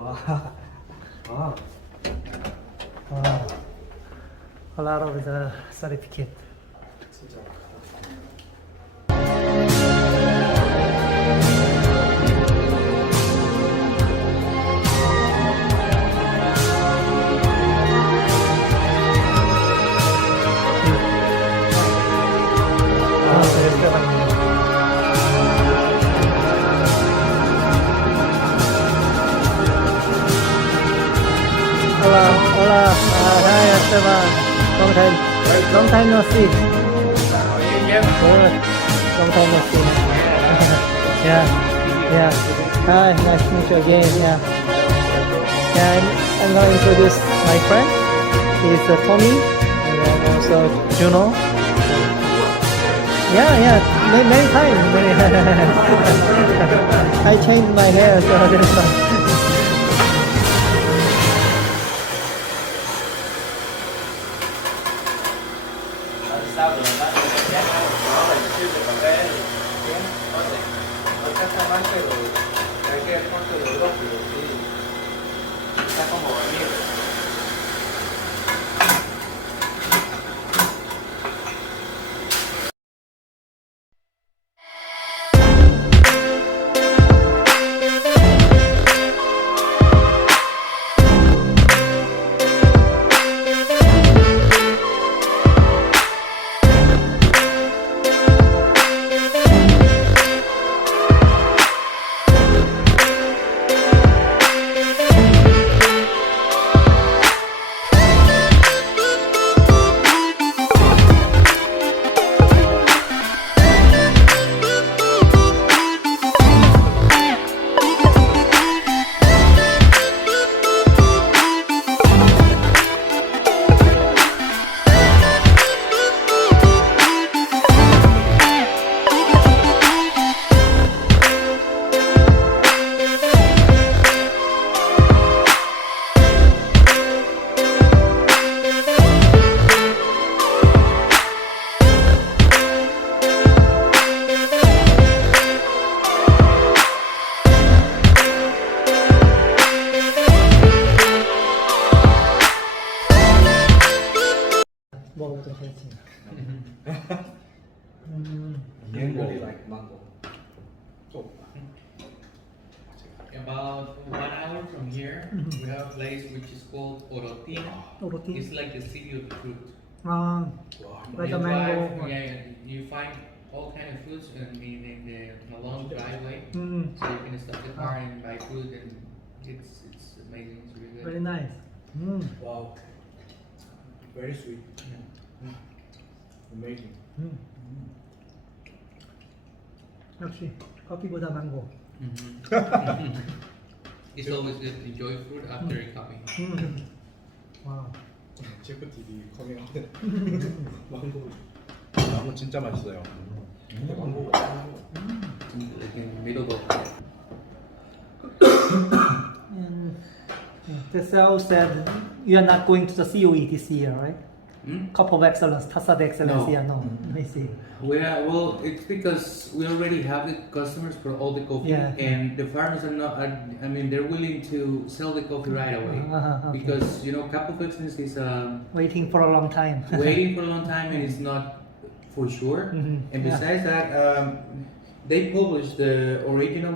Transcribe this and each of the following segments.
아, 아, A lot of the certificate. 진짜. 에스테반. Hola, hola. Hi, Esteban. Long time no see. Good. Long time no see. Yeah, yeah. Hi, nice to meet you again. Yeah. Yeah, I'm gonna introduce my friend. He's Tommy, and then also Juno. Yeah, many times. I changed my hair, so that's fine. Sau rồi nó giá nó là siêu cà phê nó chắc chắn bán cái rồi cái kia có cái rồi gốc rồi thì ta không bỏ nhiều. 먹어보도록 하겠습니다. Really like mango. About 1 hour from here, we have a place which is called Orotin. 오로티. It's like the city of the fruit. 아, like a You mango. drive, yeah, you find all kind of fruits in a long driveway, Mm, so you can stop the car and buy fruit, and it's amazing. It's really good. very nice. Wow. Very sweet. Amazing. 역시 커피보다 망고. It's always good to enjoy fruit after coffee. 와. 제프 TV 커밍아웃. 망고. 망고 진짜 맛있어요. 망고가. Like in middle of And the sales said you are not going to the COE this year, right? Cup of Excellence, Taza de Excelencia. No. I see. well, it's because we already have the customers for all the coffee, Yeah. and the farmers are not. I mean, they're willing to sell the coffee right away Okay. because cup of excellence is Waiting for a long time. waiting for a long time and it's not for sure. Mhm. And Yeah. besides that, they publish the original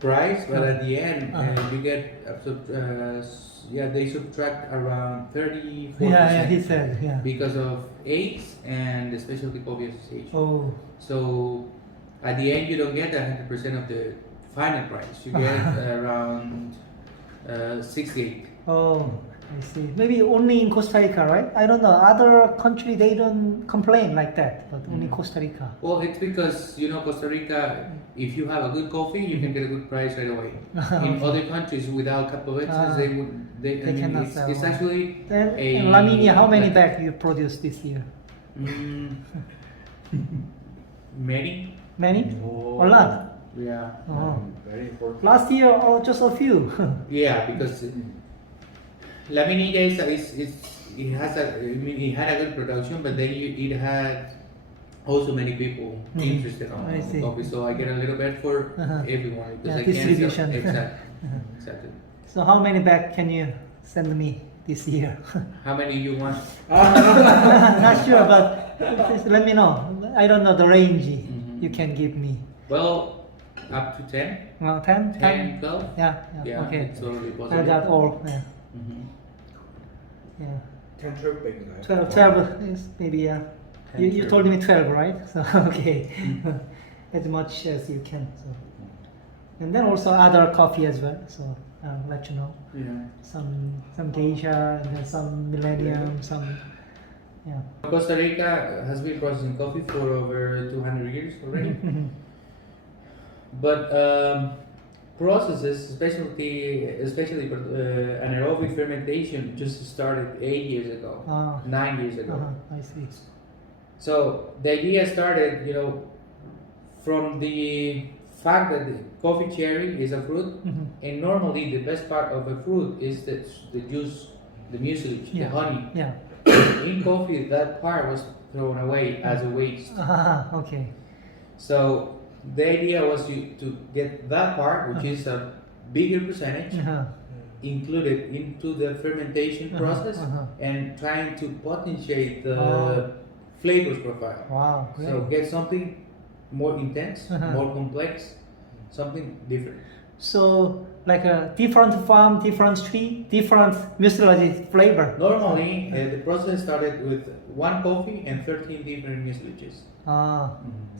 price, but at the end you get they subtract around 34%. Yeah, he said, yeah. Because of AIDS and the Specialty Coffee Association. Oh, So at the end, you don't get 100% of the final price. You get around 68. oh, I see. Maybe only in Costa Rica, right? I don't know. Other country they don't complain like that, but only Costa Rica. Well, it's because Costa Rica, if you have a good coffee, you can get a good price right away. In other countries without cup of excellence, they cannot sell. it's actually Then a in Laminia, how many bags you produce this year? Many. Many? Oh. A lot. Yeah. Oh. Very important. Last year, oh, just a few. Yeah, because Laminida it has it had a good production, but then it had also many people interested on I see. coffee, so I get a little bit for everyone because Yeah, I can't distribution. sell exactly. So how many bags can you send me this year? How many you want? Not sure, but just let me know. I don't know the range you can give me. Well, up to 10, 10? 10, 12. Yeah, Yeah, okay. it's totally I possible. got all. Yeah. Mhm. Yeah. 10, 12 백인가요? 12 is maybe, yeah. 10, You 12. told me 12, right? So, okay. As much as you can. So. And then also other coffee as well. So I'll let you know. Yeah. Some geisha, and then some millennium, some, yeah. Costa Rica has been processing coffee for over 200 years already. But processes, especially anaerobic fermentation, just started 8 years ago, 9 years ago. I see. So the idea started, from the fact that the coffee cherry is a fruit, and normally the best part of a fruit is the juice, the mucilage, the honey. Yeah. In coffee, that part was thrown away as a waste. Okay. So the idea was to get that part, which is a bigger percentage, included into the fermentation process and trying to potentiate the flavors profile. Wow. So Great. get something more intense, more complex, something different. So like a different farm, different tree, different mucilage flavor. Normally, the process started with one coffee and 13 different mucilages.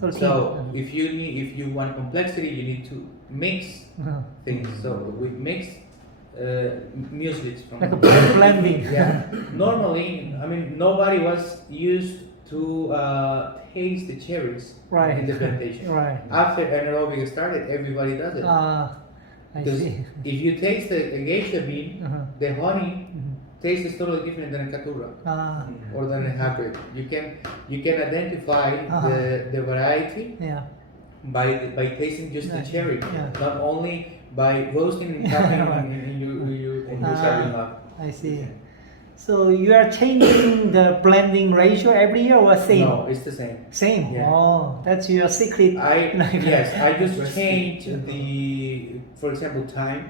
13. So if you want complexity, you need to mix things. So we mix mucilage from Like a blending. Yeah. Normally, I mean, nobody was used to taste the cherries Right. in the plantation. Right. After anaerobic started, everybody does it. I Because see. if you taste the geisha bean, the honey taste is totally different than a caturra or than a hybrid. You can identify the variety Yeah. by tasting just the cherry, Yeah. not only by roasting and cutting in your serving cup. I see. So you are changing the blending ratio every year or same? No, it's the same. Same. Yeah. Oh, that's your secret. I just change for example, time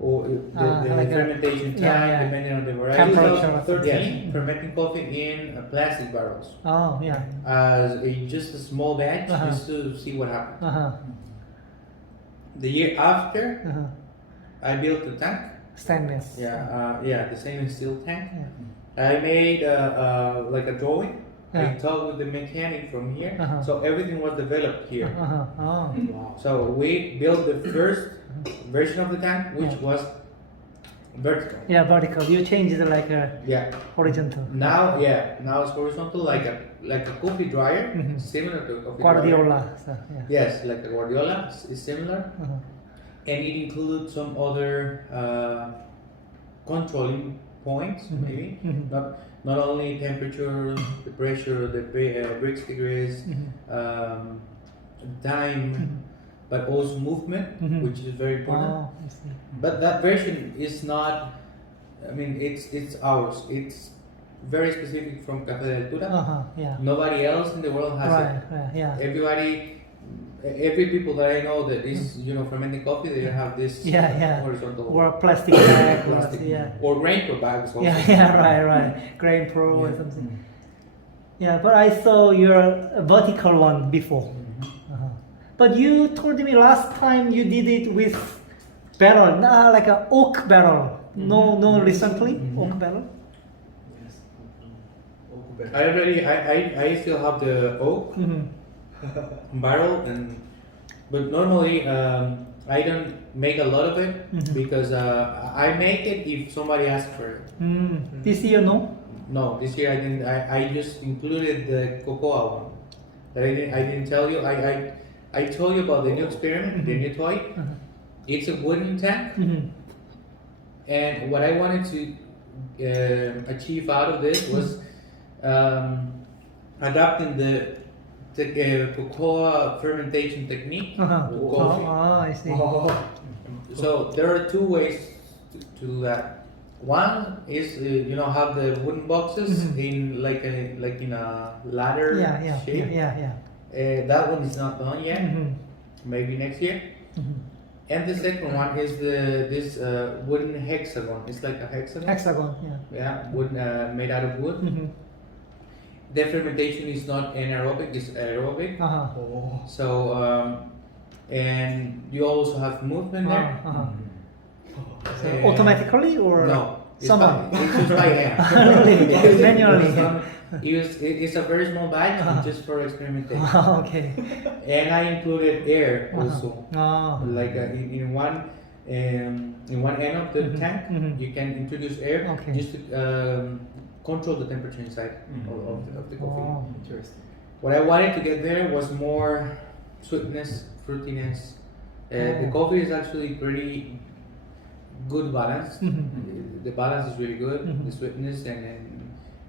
or the like fermentation time yeah. depending on the variety. Temperature. Yes, fermenting coffee in plastic barrels Oh, yeah. as just a small batch just to see what happens. The year after, I built a tank. Stainless. Yeah, the same steel tank. I made like a drawing. I talked with the mechanic from here, so everything was developed here. Oh. Wow. So we built the first version of the tank, which was vertical. Yeah, vertical. You change it like a Yeah. horizontal. Now it's horizontal, like a coffee dryer, similar to a coffee dryer. Guardiola. So, yeah. Yes, like a Guardiola is similar, and it includes some other controlling points, maybe not only temperature, the pressure, the brix degrees, time, but also movement, which is very important. Oh, I see. But that version is not. I mean, it's ours. It's very specific from Café de Altura. Yeah. Nobody else in the world has Right. it. Yeah. Every people that I know that is fermenting coffee, they have this Yeah. horizontal Or plastic bag. plastic Yeah. or rainbow bags also. Yeah. Right. Grain Pro or something. Yeah, but I saw your vertical one before. But you told me last time you did it with barrel, like an oak barrel. No, recently oak barrel. Yes. I still have the oak barrel, but normally I don't make a lot of it because I make it if somebody asks for it. This year, no? No, this year I didn't. I just included the cocoa one. But I didn't tell you. I told you about the new experiment, the new toy. It's a wooden tank, and what I wanted to achieve out of this was adapting the cocoa fermentation technique with coffee. I see. So there are two ways to do that. One is have the wooden boxes in like in a ladder shape. Yeah. That one is not done yet. Maybe next year. And the second one is this wooden hexagon. It's like a hexagon. Hexagon, yeah. Yeah, wood made out of wood. Mm-hmm. The fermentation is not anaerobic; it's aerobic. Uh-huh. Oh. So and you also have movement there. Uh-huh. So And- automatically or No, it's someone? It's just by hand. Really? Manually? It's a very small batch just for experimentation. Okay. And I included air also. Oh. Like in one end of the tank, Mhm. you can introduce air Okay. just to control the temperature inside of the coffee. Oh. Interesting. What I wanted to get there was more sweetness, fruitiness. The Oh. coffee is actually pretty good balance. Mhm. The balance is really good. Mhm. The sweetness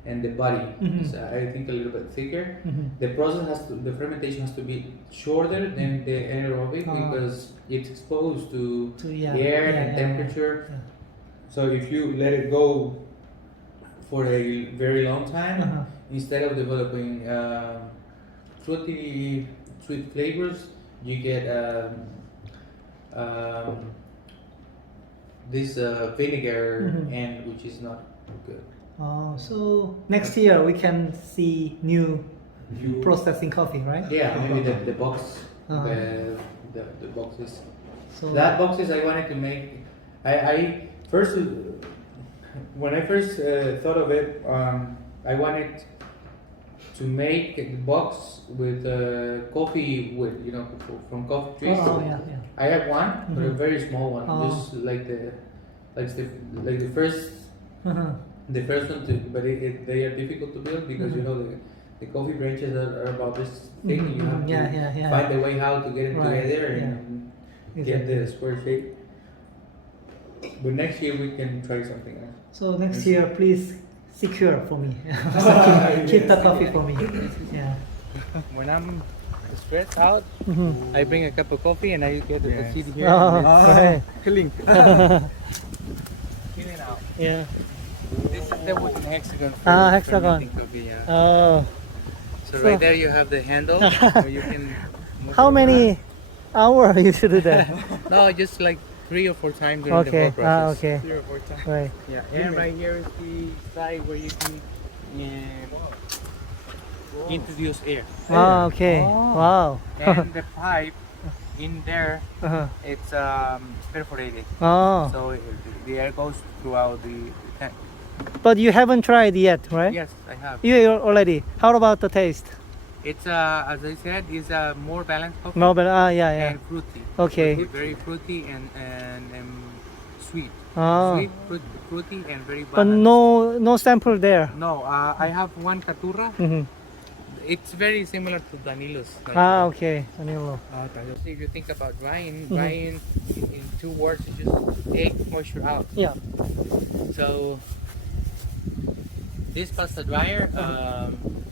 and the body Mhm. is I think a little bit thicker. Mhm. The process the fermentation has to be shorter than the anaerobic Ah. because it's exposed to Yeah, air yeah, and yeah, temperature. yeah. So if you let it go for a very long time, Uh-huh. instead of developing fruity, sweet flavors, you get this vinegar Mhm. end, which is not good. Oh, so next year we can see new processing coffee, right? Yeah, maybe the box, Uh-huh. the boxes. So That boxes I wanted to make. I first when I first thought of it, I wanted to make a box with coffee wood, from coffee trees. Oh, yeah, yeah. I have one, but a Mhm. very small one, Oh. just like the first Uh-huh. the first one. But they are difficult to build because Mhm. the coffee branches are about this thick. Mhm, You have mhm. to Yeah, yeah. find a way how to get it Right, together yeah. and get Exactly. the square shape. But next year we can try something else. So next year, please secure for me. Keep the coffee for me. Yeah. When I'm stressed out, Mhm. I bring a cup of coffee and I get Yes. a seat here. Oh, and right. Clean. clean it out. Yeah. This is the wooden hexagon. Ah, hexagon. fermenting coffee, yeah. Oh, So so- right there you have the handle where you can. move how it many hours you should do that? around. No, just like 3 or 4 times during the Okay. whole process. Okay. 3 or 4 times. Right. Yeah, and right here is the side where you can introduce air. Ah, okay. Oh. Wow. And the pipe in there, Uh-huh. it's perforated. Oh, So the air goes throughout the tank. but you haven't tried yet, right? Yes, I have. You already. How about the taste? It's as I said, is a more balanced coffee No, but yeah, yeah. and fruity. Okay. Very fruity and sweet. Oh, Sweet, fruity and very but balanced. no sample there. No, I have one caturra. Mm-hmm. It's very similar to Danilo's. Ah, okay. Danilo. If you think about drying, Mhm. drying in 2 words is just take moisture out. Yeah. So this pasta dryer,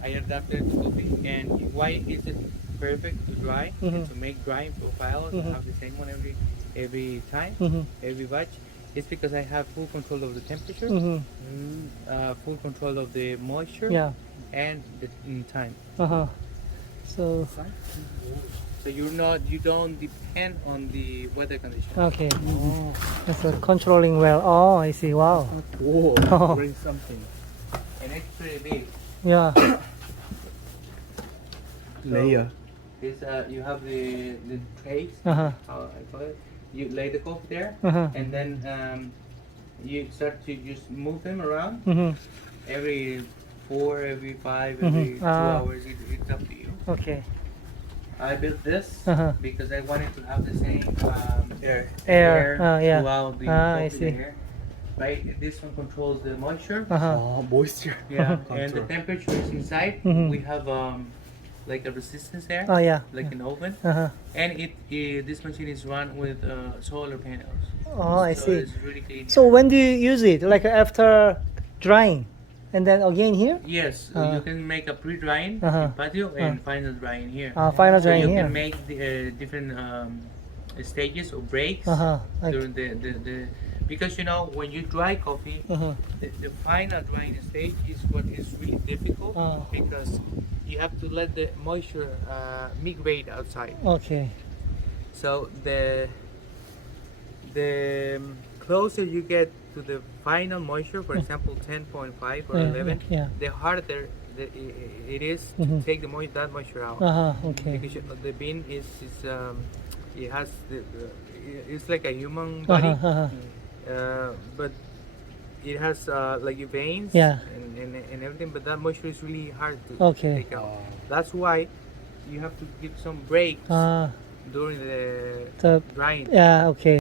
I adapted to coffee, and why is it perfect to dry and Mhm. to make drying profiles? Mhm. Have the same one every time, Mm-hmm. every batch. It's because I have full control of the temperature, Mm-hmm. full control of the moisture, Yeah. and the time. Uh-huh. So, So you don't depend on the weather conditions. okay. That's controlling well. Oh, I see. Wow. Whoa. Oh. Bring something. And it's pretty big. Yeah. Layer. It's you have the trays. Uh-huh. How I call it. You lay the coffee there, Uh-huh. and then you start to just move them around Mm-hmm. every 4, every 5, Mhm. every 2 Ah. hours. It's up to you. Okay. I built this Uh-huh. because I wanted to have the same Air. Yeah. throughout the I coffee see. there. Right, this one controls the moisture. Uh-huh. Oh, moisture. Yeah, and the Control. temperature is inside. Mhm. We have like a resistance there, Oh, yeah. like an oven, Uh-huh. and this machine is run with solar panels. Oh, I So see. it's really clean. So when do you use it? Like after drying, and then again here? Yes, you can make a pre-drying Uh-huh. in patio and final drying here. Final So drying you here. can make the different stages or breaks Uh-huh. Like, during the because when you dry coffee, uh-huh. the final drying stage is what is really difficult Oh. because you have to let the moisture migrate outside. Okay. So the the closer you get to the final moisture, for example, 10.5 or 11, yeah. the harder it is to Mhm. take that moisture out. Okay. Because the bean is it has it's like a human body, but it has like veins Yeah. and everything. But that moisture is really hard to Okay. take out. That's why you have to give some breaks during the The drying. yeah, okay.